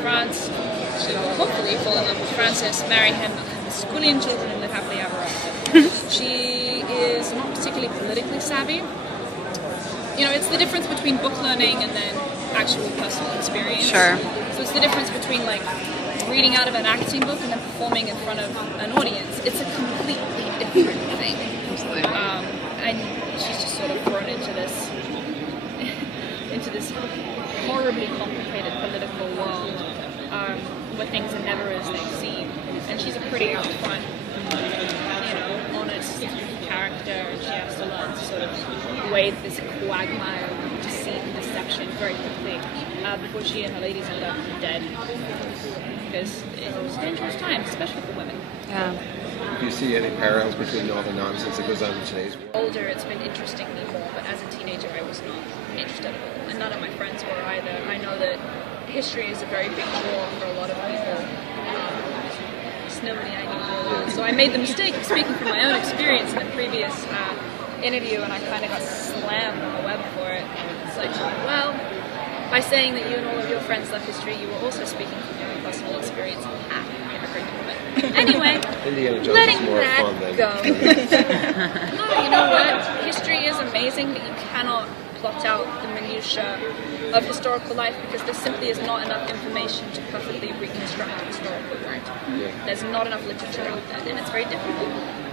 France. She will hopefully fall in love with Francis, marry him, have a squillion children, and live happily ever after. She is not particularly politically savvy. You know, it's the difference between book learning and then actual personal experience. Sure. So it's the difference between like reading out of an acting book and then performing in front of an audience. It's a completely different thing. Absolutely. And she's just sort of thrown into this horribly complicated political world where things are never as they seem. And she's a pretty upfront, honest character, and she has to learn to sort of wade this quagmire of deceit and deception very quickly before she and her ladies end up dead. Because it was dangerous times, especially for women. Yeah. Do you see any parallels between all the nonsense that goes on in today's world? Older, it's been interesting me more, but as a teenager, I was not interested at all, and none of my friends were either. I know that history is a very big draw for a lot of people. Just nobody I knew. So I made the mistake of speaking from my own experience in a previous interview, and I kind of got slammed on the web for it. It's like, well, by saying that you and all of your friends love history, you were also speaking from your own personal experience. Hypocrite moment. Anyway, letting that go. No, you know what? History is amazing, but you cannot plot out the minutiae of historical life because there simply is not enough information to perfectly reconstruct a historical event. Yeah. There's not enough literature out there, and it's very difficult.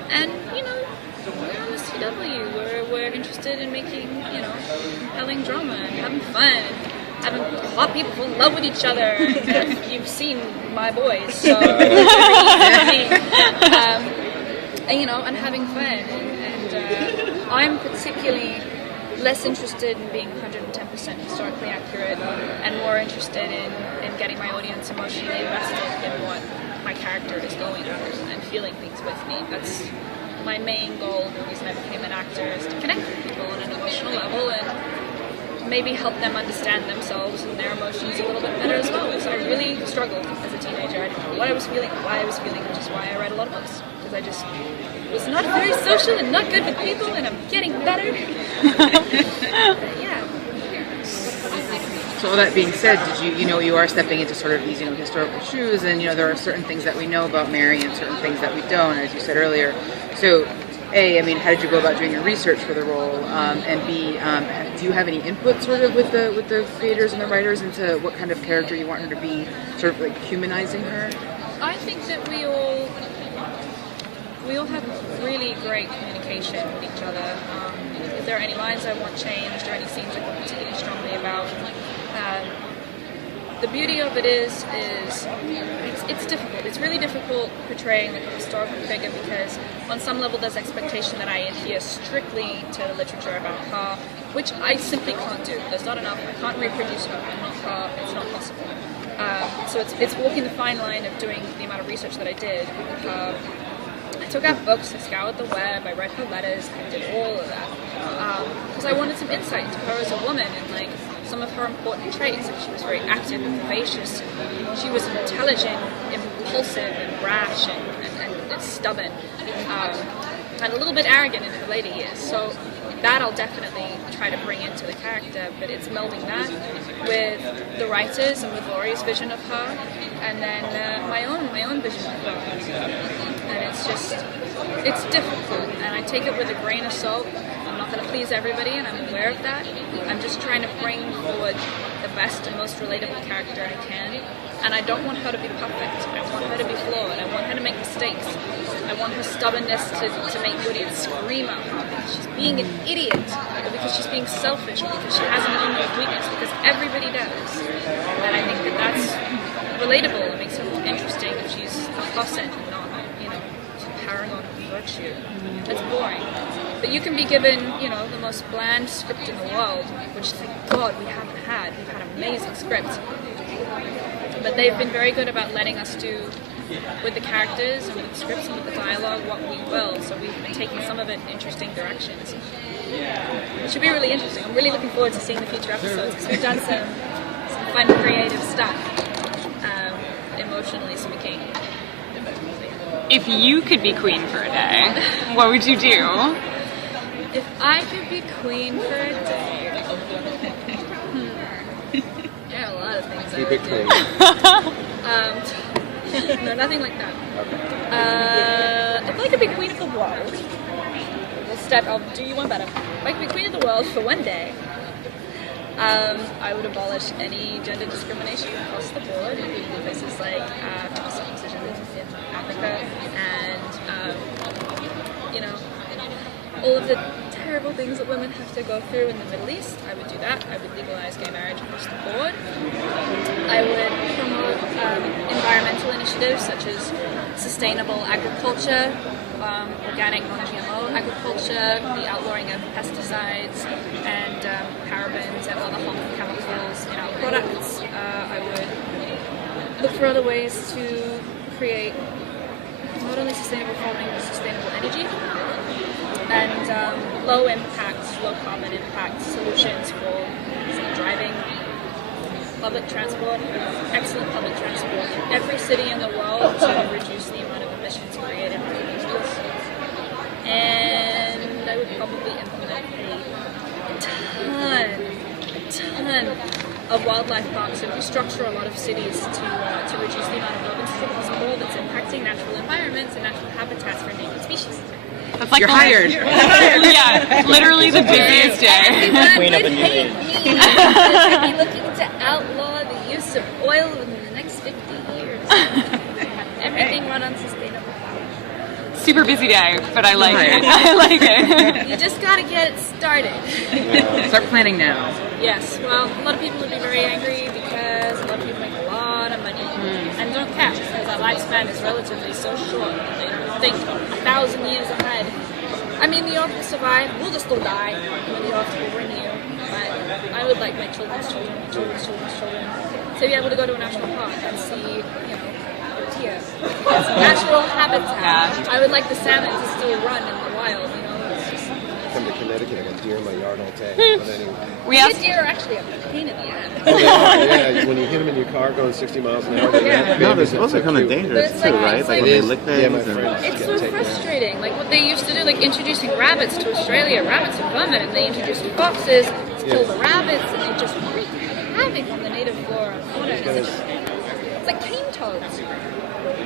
And, we're on the CW, we're interested in making, compelling drama and having fun, having hot people fall in love with each other. And you've seen my boys, so and having fun. And I'm particularly less interested in being 110% historically accurate and more interested in getting my audience emotionally invested in what my character is going through and feeling things with me. That's my main goal, and the reason I became an actor, is to connect with people on an emotional level and maybe help them understand themselves and their emotions a little bit better as well. So I really struggled as a teenager. I didn't know what I was feeling, why I was feeling, which is why I read a lot of books. Because I just was not very social and not good with people, and I'm getting better. Yeah. So all that being said, did you are stepping into sort of these, historical shoes, and, there are certain things that we know about Mary and certain things that we don't, as you said earlier. So, A, how did you go about doing your research for the role? And B, do you have any input sort of with the creators and the writers into what kind of character you want her to be, sort of like humanizing her? I think that we all have really great communication with each other. If there are any lines I want changed or any scenes I feel particularly strongly about, the beauty of it is it's difficult. It's really difficult portraying like a historical figure because on some level there's expectation that I adhere strictly to the literature about her, which I simply can't do. There's not enough. I can't reproduce her. I'm not her. It's not possible. So it's walking the fine line of doing the amount of research that I did. I took out books, I scoured the web, I read her letters, I did all of that. Because I wanted some insight into her as a woman and like some of her important traits. Like, she was very active and vivacious. She was intelligent, impulsive, and brash, and stubborn, and a little bit arrogant in her later years. So that I'll definitely try to bring into the character, but it's melding that with the writers and with Laurie's vision of her, and then my own vision of her. And it's difficult, and I take it with a grain of salt. I'm not going to please everybody, and I'm aware of that. I'm just trying to bring forward the best and most relatable character I can, and I don't want her to be perfect. I want her to be flawed. I want her to make mistakes. I want her stubbornness to make the audience scream at her because she's being an idiot, or because she's being selfish, or because she has a moment of weakness, because everybody does. And I think that that's relatable. It makes her more interesting if she's a person and not, paragon of virtue. That's boring. But you can be given, the most bland script in the world, which thank God we haven't had. We've had amazing scripts. But they've been very good about letting us do with the characters and with the scripts and with the dialogue what we will. So we've been taking some of it in interesting directions. It should be really interesting. I'm really looking forward to seeing the future episodes because we've done some fun, creative stuff, emotionally speaking. If you could be queen for a day, what would you do? If I could be queen for a day, there are a lot of things Keep it clean. No, nothing like that. Okay. If I could be queen of the world, I'll do you one better. If I could be queen of the world for one day, I would abolish any gender discrimination across the board, including in places like circumcision in Africa, and all of the terrible things that women have to go through in the Middle East. I would do that. I would legalize gay marriage across the board. I would promote environmental initiatives such as sustainable agriculture, organic non-GMO agriculture, the outlawing of pesticides and parabens and other harmful chemicals in our products. I would look for other ways to create not only sustainable farming but sustainable energy and low impact, low carbon impact solutions for driving, public transport, excellent public transport in every city in the world to reduce the amount of emissions created by these goods. And I would probably implement a ton of wildlife parks and restructure a lot of cities to reduce the amount of urban sprawl that's impacting natural environments and natural habitats for endangered species. That's like You're hired. Yeah, literally the busiest day. Queen of the New Age. I'd be looking to outlaw the use of oil in the next 50 years. Everything run on sustainable power. Super busy day, but I like it. I like it. You just gotta get it started. Start planning now. Yes, well, a lot of people would be very angry because a lot of people make a lot of money and don't care because our lifespan is relatively so short and they don't think 1,000 years ahead. I mean, the Earth will survive, we'll just all die, and the Earth will renew, but I would like my children's children, my children's children's children, to be able to go to a national park and see, deer. It's natural habitat. Yeah. I would like the salmon to still run in the wild, it's just... Come to Connecticut, I got deer in my yard all day. But anyway. We asked. Deer are actually a pain in the ass. Oh, they are, yeah. When you hit them in your car going 60 miles an hour, Yeah. No, they're supposed to be kind of dangerous It's too, like- right? it's Like like- when they lick Yeah, my things. friends. It's get so taken out. frustrating. Like what they used to do, like introducing rabbits to Australia. Rabbits are vermin, and they introduced foxes to kill the rabbits, and they just wreak havoc on the native flora and fauna. It's like cane toads.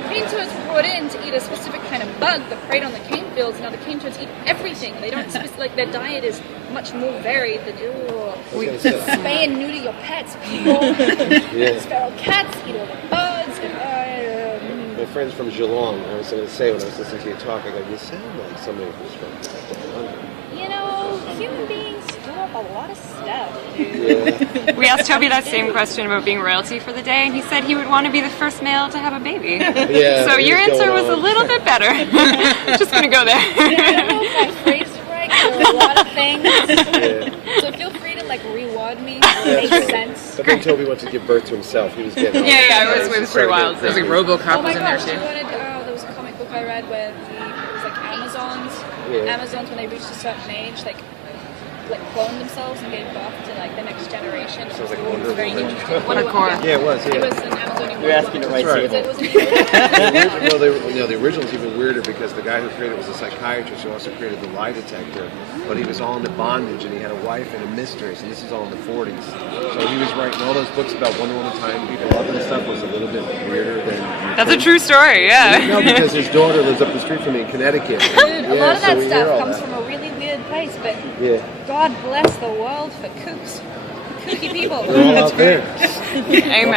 Cane toads were brought in to eat a specific kind of bug that preyed on the cane fields. Now the cane toads eat everything. They don't like their diet is much more varied than spay and neuter your pets, people. Feral cats eat all the bugs. My friend's from Geelong. I was going to say when I was listening to you talk, I go, you sound like somebody who's from London. Human beings screw up a lot of stuff. Yeah. We asked Toby that same question about being royalty for the day, and he said he would want to be the first male to have a baby. Yeah, So it your is answer going was a on. little bit better. Just gonna go there. I don't know if I phrased it right. There are a lot of things. Yeah. So feel free to reward me. It makes sense. But then Toby wanted to give birth to himself. He was getting Yeah, it was pretty wild. There's like RoboCop Oh my was in there gosh, too. there was a comic book I read where it was like Amazons. Yeah. Amazons, when they reached a certain age, like cloned themselves and gave birth to the next generation. It Sounds was like Wonder very Woman. interesting. Hardcore. Yeah, it was. Yeah. It was an Amazonian. You're asking the right That's right. people. The original's even weirder because the guy who created it was a psychiatrist who also created the lie detector, but he was all into bondage and he had a wife and a mistress, and this is all in the 40s. So he was writing all those books about Wonder Woman time people loving and stuff was a little bit weirder than... That's a true story, yeah. No, because his daughter lives up the street from me in Connecticut. Dude, a lot of that we hear stuff all comes that. from a really weird place, but Yeah, God bless the world for kooks. Kooky people. they're all out there. Amen.